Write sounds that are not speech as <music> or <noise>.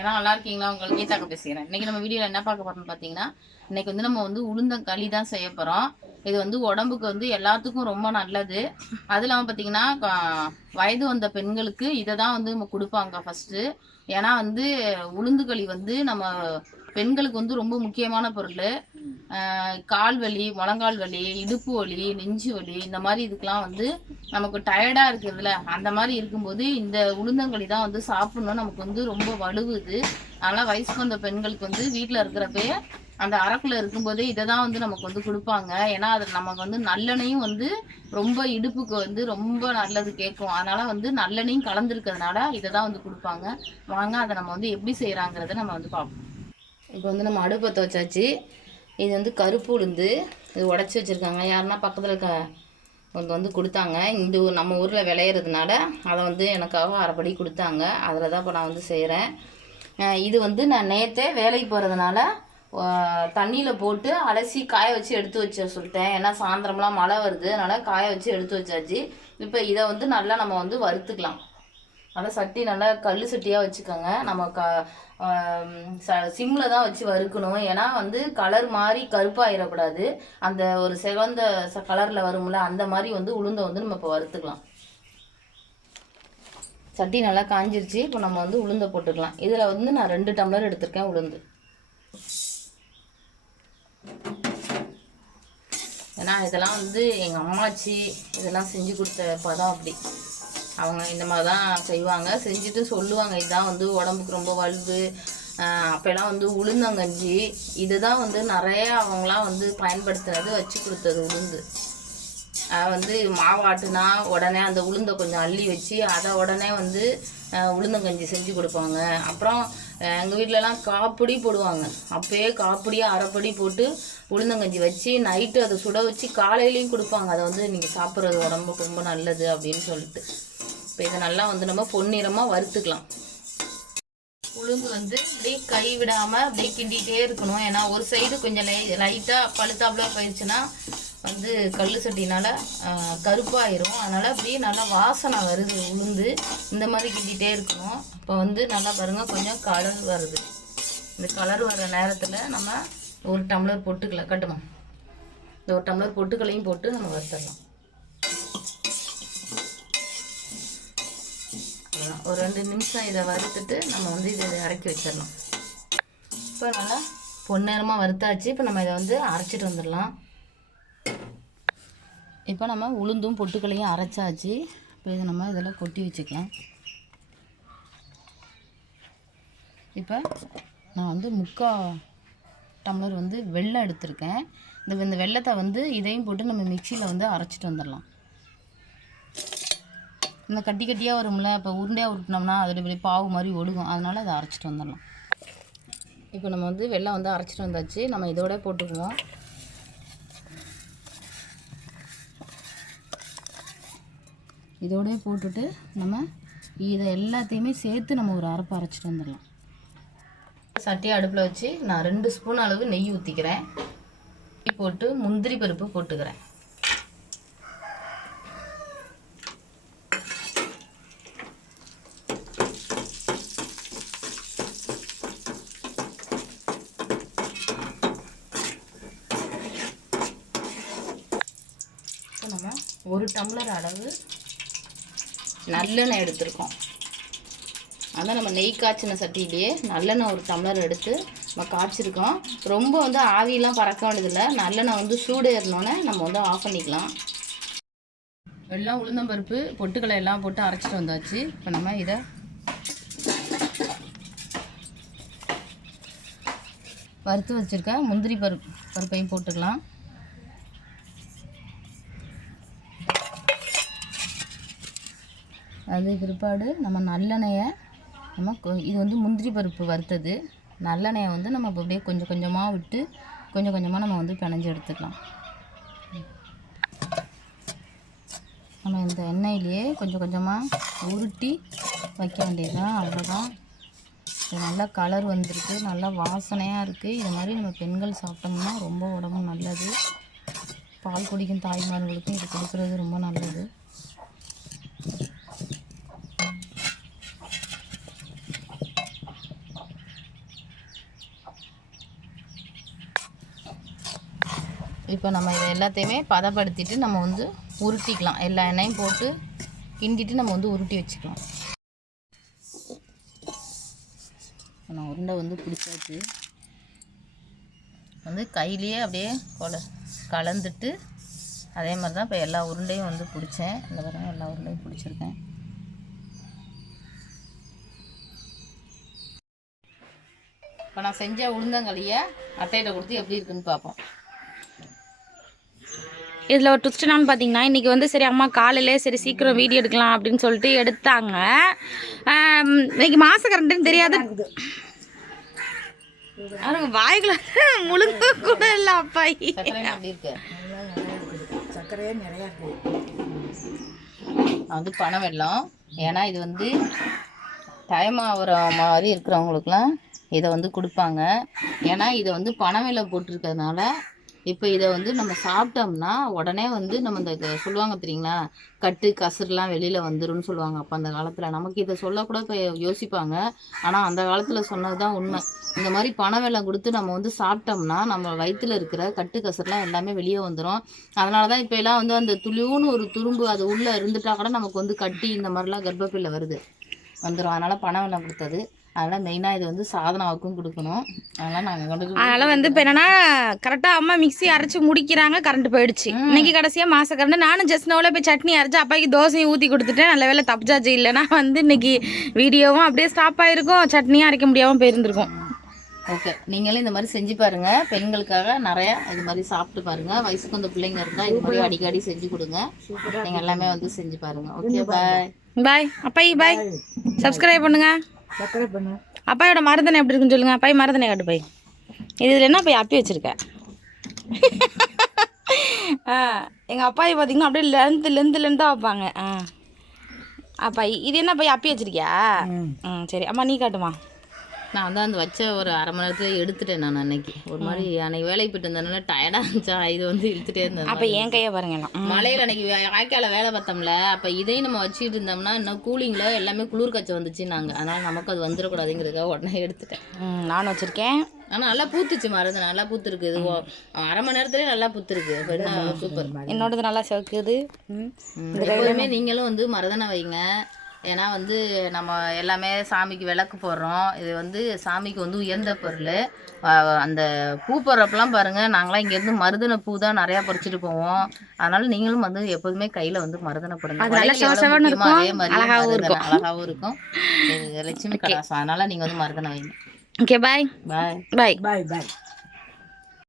ஏன்னா நல்லா இருக்கீங்களா? உங்களுக்கு கீதாக்க பேசுகிறேன். இன்னைக்கு நம்ம வீடியோவில் என்ன பார்க்க போகிறோம்னு பார்த்தீங்கன்னா இன்னைக்கு வந்து நம்ம வந்து உளுந்தங்களி தான் செய்ய போகிறோம் இது வந்து உடம்புக்கு வந்து எல்லாத்துக்கும் ரொம்ப நல்லது. அது இல்லாமல் பார்த்தீங்கன்னா வயது வந்த பெண்களுக்கு இதை தான் வந்து நம்ம கொடுப்பாங்க ஃபஸ்ட்டு ஏன்னா வந்து உளுந்துகளி வந்து நம்ம பெண்களுக்கு வந்து ரொம்ப முக்கியமான பொருள். கால் வலி முழங்கால் வலி இடுப்பு வலி நெஞ்சு வலி இந்த மாதிரி இதுக்கெலாம் வந்து நமக்கு டயர்டாக இருக்குதுல்ல. அந்த மாதிரி இருக்கும்போது இந்த உளுந்தங்களி தான் வந்து சாப்பிடணும் நமக்கு வந்து ரொம்ப வலுவுது. அதனால் வயசுக்கு வந்த பெண்களுக்கு வந்து வீட்டில் இருக்கிறப்பயே அந்த அரக்கில் இருக்கும்போதே இதை தான் வந்து நமக்கு வந்து கொடுப்பாங்க. ஏன்னா அது நமக்கு வந்து நல்லெண்ணையும் வந்து ரொம்ப இடுப்புக்கு வந்து ரொம்ப நல்லது கேட்கும். அதனால வந்து நல்லெண்ணையும் கலந்துருக்கிறதுனால இதை தான் வந்து கொடுப்பாங்க. வாங்க அதை நம்ம வந்து எப்படி செய்கிறாங்கிறத நம்ம வந்து பார்ப்போம். இப்போ வந்து நம்ம அடுப்பத்தை வச்சாச்சு இது வந்து கருப்பு உளுந்து. இது உடச்சி வச்சுருக்காங்க. யாருன்னா பக்கத்தில் இருக்க அவங்க வந்து கொடுத்தாங்க. இந்த ஊர் நம்ம ஊரில் விளையிறதுனால அதை வந்து எனக்காக அரைப்படி கொடுத்தாங்க. அதில் தான் இப்போ நான் வந்து செய்கிறேன் இது வந்து நான் நேற்றே வேலைக்கு போகிறதுனால தண்ணியில் போட்டு அலசி காய வச்சு எடுத்து வச்ச சொல்லிட்டேன். ஏன்னா சாயந்தரம்லாம் மழை வருது. அதனால் காய வச்சு எடுத்து வச்சாச்சு. இப்போ இதை வந்து நல்லா நம்ம வந்து வறுத்துக்கலாம். நல்லா சட்டி நல்லா கல் சட்டியாக வச்சுக்கோங்க. நம்ம க சிம்மில் தான் வச்சு வறுக்கணும். ஏன்னா வந்து கலர் மாதிரி கருப்பாயிடக்கூடாது அந்த ஒரு செவந்த ச கலரில் வரும்ல அந்த மாதிரி வந்து உளுந்தை வந்து நம்ம இப்போ வறுத்துக்கலாம். சட்டி நல்லா காஞ்சிருச்சு. இப்போ நம்ம வந்து உளுந்தை போட்டுக்கலாம். இதில் வந்து நான் ரெண்டு டம்ளர் எடுத்திருக்கேன் உளுந்து. ஏன்னா இதெல்லாம் வந்து எங்கள் அம்மாச்சி இதெல்லாம் செஞ்சு கொடுத்த பதம் அப்படி. அவங்க இந்த மாதிரி தான் செய்வாங்க. செஞ்சுட்டு சொல்லுவாங்க. இதுதான் வந்து உடம்புக்கு ரொம்ப வலுவு. அப்போல்லாம் வந்து உளுந்தங்கஞ்சி. இதுதான் வந்து நிறைய அவங்களாம் வந்து பயன்படுத்துனது வச்சு கொடுத்தது உளுந்து. வந்து மாவாட்டுனா உடனே அந்த உளுந்தை கொஞ்சம் அள்ளி வச்சு அதை உடனே வந்து உளுந்தங்கஞ்சி செஞ்சு கொடுப்பாங்க. அப்புறம் எங்கள் வீட்டிலலாம் காப்பொடி போடுவாங்க. அப்போயே காப்பிடியாக அரைப்படி போட்டு உளுந்தங்கஞ்சி வச்சு நைட்டு அதை சுட வச்சு காலையிலையும் கொடுப்பாங்க. அதை வந்து நீங்கள் சாப்பிட்றது உடம்புக்கு ரொம்ப நல்லது அப்படின்னு சொல்லிட்டு. இப்போ இதை நல்லா வந்து நம்ம பொன்னிறமாக வறுத்துக்கலாம். உளுந்து வந்து அப்படியே கை விடாமல் அப்படியே கிண்டிகிட்டே இருக்கணும். ஏன்னா ஒரு சைடு கொஞ்சம் லை லைட்டாக பழுத்தாப்புல போயிடுச்சுன்னா வந்து கல் சட்டினால் கருப்பாயிரும். அதனால் அப்படியே நல்லா வாசனை வருது உளுந்து. இந்த மாதிரி கிண்டிகிட்டே இருக்கணும். இப்போ வந்து நல்லா பாருங்கள் கொஞ்சம் கலர் வருது. இந்த கலர் வர நேரத்தில் நம்ம ஒரு டம்ளர் பொட்டுக்கலை கட்டுமா? இந்த ஒரு டம்ளர் பொட்டுக்களையும் போட்டு நம்ம வறுத்துடலாம். அவ்வளவுதான். ஒரு ரெண்டு நிமிஷம் இதை வறுத்துட்டு நம்ம வந்து இதை இறக்கி வச்சிடலாம். இப்போ நல்லா பொன்னேரமாக வறுத்தாச்சு. இப்போ நம்ம இதை வந்து அரைச்சிட்டு வந்துடலாம். இப்போ நம்ம உளுந்தும் பொட்டுக்களையும் அரைச்சாச்சு. இப்போ இதை நம்ம இதெல்லாம் கொட்டி வச்சுக்கலாம். இப்போ நான் வந்து முக்கா டம்ளர் வந்து வெல்லம் எடுத்திருக்கேன். இந்த இந்த வெல்லத்தை வந்து இதையும் போட்டு நம்ம மிக்சியில் வந்து அரைச்சிட்டு வந்துடலாம். இந்த கட்டி கட்டியாக வரும்ல இப்போ உருண்டையாக உருட்டினோம்னா அதில் இப்படி பாவு மாதிரி ஒடுகும் அதனால அதை அரைச்சிட்டு வந்துடலாம். இப்போ நம்ம வந்து வெள்ளம் வந்து அரைச்சிட்டு வந்தாச்சு. நம்ம இதோட போட்டுக்குவோம். இதோடய போட்டுட்டு நம்ம இதை எல்லாத்தையுமே சேர்த்து நம்ம ஒரு அரைப்பு அரைச்சிட்டு வந்துடலாம். சட்டியை அடுப்பில் வச்சு நான் ரெண்டு ஸ்பூன் அளவு நெய் ஊற்றிக்கிறேன் போட்டு முந்திரி பருப்பு போட்டுக்கிறேன் இப்போ நம்ம ஒரு டம்ளர் அளவு நல்லெண்ணெய் எடுத்திருக்கோம். அதான் நம்ம நெய் காய்ச்சின சட்டியிலேயே நல்லெண்ணெய் ஒரு டம்ளர் எடுத்து நம்ம காய்ச்சிருக்கோம். ரொம்ப வந்து ஆவியெலாம் பறக்க வேண்டியதில்லை. நல்லெண்ணெய் வந்து சூடு ஏறினோன்னே நம்ம வந்து ஆஃப் பண்ணிக்கலாம். வெள்ளம் உளுந்தம்பருப்பு பொட்டுக்களை எல்லாம் போட்டு அரைச்சிட்டு வந்தாச்சு. இப்போ நம்ம இதை வறுத்து வச்சுருக்க முந்திரி பருப்பு பருப்பையும் போட்டுக்கலாம். அது பிற்பாடு நம்ம நல்லெண்ணெயை நம்ம கொ- இது வந்து முந்திரி பருப்பு வறுத்தது. நல்லெண்ணெயை வந்து நம்ம இப்போ அப்படியே கொஞ்சம் கொஞ்சமாக விட்டு கொஞ்சம் கொஞ்சமாக நம்ம வந்து பிணைஞ்சு எடுத்துக்கலாம். நம்ம இந்த எண்ணெயிலேயே கொஞ்சம் கொஞ்சமாக உருட்டி வைக்க வேண்டியதுதான். அவ்வளோதான் இது நல்லா கலர் வந்திருக்கு. நல்லா வாசனையாக இருக்குது இது மாதிரி நம்ம பெண்கள் சாப்பிட்டோம்னா ரொம்ப உடம்பு நல்லது. பால் குடிக்கும் தாய்மார்களுக்கும் இது கொடுக்குறது ரொம்ப நல்லது. இப்போ நம்ம இதை எல்லாத்தையுமே பதப்படுத்திட்டு நம்ம வந்து உருட்டிக்கலாம். எல்லா எண்ணெயும் போட்டு கிண்டிட்டு நம்ம வந்து உருட்டி வச்சுக்கலாம். நான் உருண்டை வந்து பிடிச்சாச்சு. வந்து கையிலேயே அப்படியே கொல கலந்துட்டு அதே மாதிரி தான் இப்போ எல்லா உருண்டையும் வந்து பிடிச்சேன். இந்த பாருங்க எல்லா உருண்டையும் பிடிச்சிருக்கேன். இப்போ நான் செஞ்ச உளுந்தங்களியை அட்டையிட்ட கொடுத்து எப்படி இருக்குன்னு பார்ப்போம். இதில் ஒரு ட்விஸ்ட் என்னன்னு பார்த்தீங்கன்னா இன்றைக்கி வந்து சரி அம்மா காலையிலே சரி சீக்கிரம் வீடியோ எடுக்கலாம் அப்படின்னு சொல்லிட்டு எடுத்தாங்க. இன்னைக்கு மாச கரண்ட்டுன்னு தெரியாது. அவங்க வாய்க்குள்ள முழுங்க கூட இல்லை அப்பாயி சர்க்கரையே நிறையா அது பனை வெல்லம். ஏன்னா இது வந்து டைம் ஆகிற மாதிரி இருக்கிறவங்களுக்குலாம் இதை வந்து கொடுப்பாங்க. ஏன்னா இதை வந்து பனை வெல்லம் போட்டிருக்கிறதுனால இப்போ இதை வந்து நம்ம சாப்பிட்டோம்னா உடனே வந்து நம்ம இந்த க- சொல்லுவாங்க தெரியுங்களா? கட்டு கசுறுலாம் வெளியில் வந்துரும்னு சொல்லுவாங்க. அப்போ அந்த காலத்தில் நமக்கு இதை சொல்லக்கூட இப்போ யோசிப்பாங்க. ஆனால் அந்த காலத்தில் சொன்னது தான் உண்மை. இந்த மாதிரி பண வெள்ளம் கொடுத்து நம்ம வந்து சாப்பிட்டோம்னா நம்ம வயிற்றுல இருக்கிற கட்டு கசுறுலாம் எல்லாமே வெளியே வந்துடும் அதனால தான் இப்போ எல்லாம் வந்து அந்த துளியூன்னு ஒரு துரும்பு அது உள்ளே இருந்துட்டா கூட நமக்கு வந்து கட்டி இந்த மாதிரிலாம் கர்ப்பப்பையில் வருது. வந்துடும் அதனால் பணம் வெள்ளம் கொடுத்தது. அதனால் மெயினாக இது வந்து சாதனாவுக்கும் கொடுக்கணும். அதனால் நாங்கள் கொண்டு அதனால் வந்து இப்போ என்னன்னா கரெக்டாக அம்மா மிக்ஸி அரைச்சி முடிக்கிறாங்க கரண்ட் போயிடுச்சு. இன்னைக்கு கடைசியாக மாச கரண்ட் நானும் ஜஸ்ட் நோவில் போய் சட்னி அரைச்சி அப்பாய்க்கு தோசையும் ஊற்றி கொடுத்துட்டேன். நல்ல வேலை தப்பிச்சாச்சு இல்லைன்னா வந்து இன்னைக்கு வீடியோவும் அப்படியே ஸ்டாப் ஆயிருக்கும் சட்னியும் அரைக்க முடியாமல் போயிருந்திருக்கும். ஓகே நீங்களும் இந்த மாதிரி செஞ்சு பாருங்க. பெண்களுக்காக நிறைய இது மாதிரி சாப்பிட்டு பாருங்க. வயசுக்கு வந்த பிள்ளைங்க இருந்தால் இது மாதிரி அடிக்கடி செஞ்சு கொடுங்க. நீங்கள் எல்லாமே வந்து செஞ்சு பாருங்க. ஓகே பாய் பாய் அப்பாயி பாய் சப்ஸ்கிரைப் பண்ணுங்க. அப்பாயோட மருதனை எப்படி இருக்குன்னு சொல்லுங்க. அப்பாய் மருதனை காட்டு போய். இதில் என்ன போய் அப்பி வச்சிருக்க? ஆ எங்கள் அப்பாய் பார்த்தீங்கன்னா அப்படியே லென்த்து லென்த்து லென்த்தாக வைப்பாங்க. ஆ. அப்பாய் இது என்ன போய் அப்பி வச்சிருக்கியா? ம் சரி. அம்மா நீ காட்டுமா. நான் வந்து அந்த வச்ச ஒரு அரை மணி நேரத்துல எடுத்துட்டேன் நான் அன்னைக்கு. ஒரு மாதிரி அன்னைக்கு வேலைக்கு போயிட்டு இருந்ததுனால டயர்டாக இருந்துச்சா? இது வந்து இழுத்துட்டே இருந்தது. அப்போ என் கையை பாருங்க. மலையில் அன்னைக்கு வாய்க்கால வேலை பார்த்தோம்ல அப்போ இதையும் நம்ம வச்சுக்கிட்டு இருந்தோம்னா இன்னும் கூலிங்கில் எல்லாமே குளிர் கச்சை வந்துச்சு நாங்கள் அதனால் நமக்கு அது வந்துடக்கூடாதுங்கிறதுக்காக உடனே எடுத்துட்டேன். நானும் வச்சுருக்கேன். ஆனால் நல்லா பூத்துச்சு மருந்து நல்லா பூத்துருக்கு. இது அரை மணி நேரத்துலேயே நல்லா பூத்துருக்கு. சூப்பர் என்னோடது நல்லா ம். எப்போதுமே நீங்களும் வந்து மருதனை வைங்க. ஏன்னா வந்து நம்ம எல்லாமே சாமிக்கு விளக்கு போடுறோம். இது வந்து சாமிக்கு வந்து உயர்ந்த பொருள். அந்த பூ போடுறப்பெல்லாம் பாருங்கள் நாங்களாம் இங்கேருந்து மருதனை பூ தான் நிறையா பறிச்சுட்டு போவோம். அதனால நீங்களும் வந்து எப்போதுமே கையில் வந்து மருதனை போடுங்க. அது மாதிரி அழகாவும் இருக்கும். லட்சுமி <laughs> கடாசம். அதனால நீங்கள் வந்து மருதனை வைங்க. ஓகே பாய் பாய் பாய் பாய் பாய்